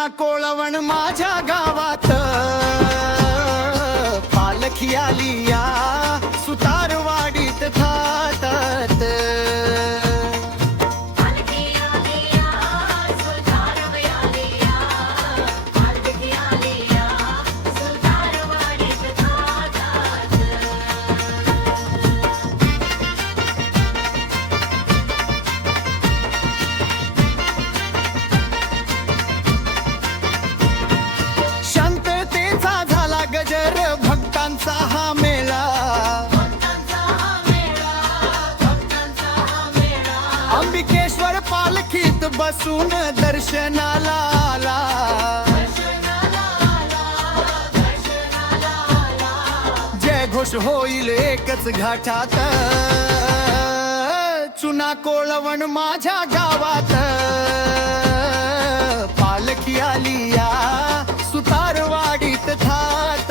चुना कोळवण माझ्या गावात पालखी आली या सुतारवाडीत थाटात शांततेचा झाला गजर भक्तांचा हा मेळा अंबिकेश्वर पालखीत बसून दर्शनाला आला जय घोष होईल एकच घाटात चुना कोळवण माझ्या गावात पालखी आली या सुतारवाडीत थाट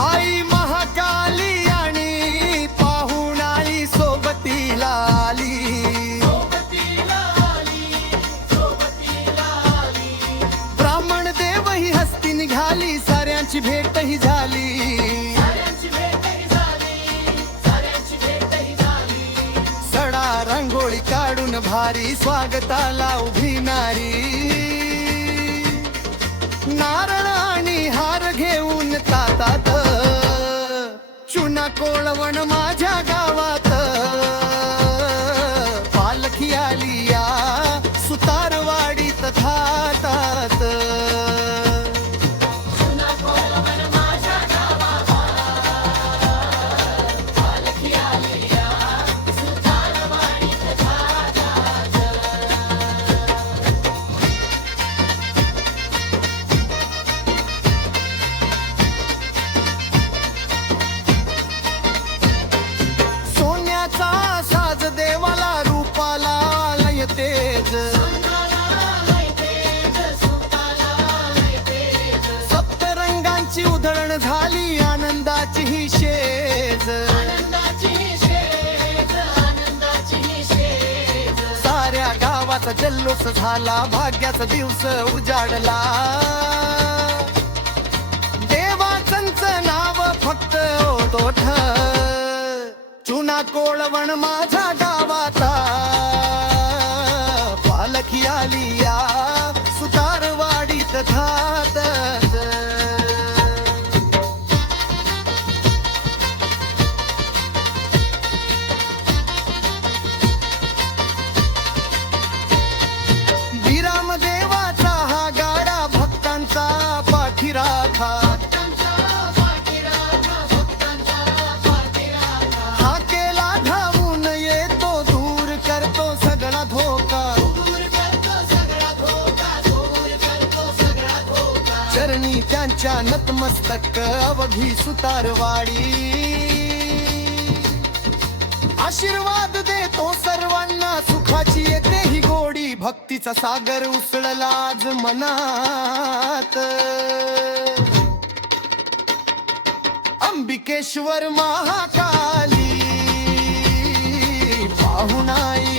आई महाकाली आणि पाहुणाई सोबतीला आली ब्राह्मण देवही हस्ती निघाली साऱ्यांची भेटही झाली सडा रांगोळी काढून भारी स्वागताला उभी नारी नारळ आणि हार घेऊन तातात चुना कोळवण माझ्या गावात पालखी आली या सुतारवाडीत थाटात साज देवाला रूपाला लय तेज सप्तरंगांची उधळण झाली आनंदाची ही शेज साऱ्या गावाचा जल्लोष झाला भाग्याचा दिवस उजाडला देवाचंच नाव फक्त ओतोठ चुना कोळवण माझ्या गावाता पालखी आली या सुतारवाडीत थाटात विरामदेवाचा हा गाडा भक्तांचा पाठीराखा चरणी त्यांच्या नतमस्तक अवघी सुतारवाडी आशीर्वाद देतो सर्वांना सुखाची येते ही गोडी भक्तीचा सागर उसळला आज मनात अंबिकेश्वर महाकाली पाहुणाई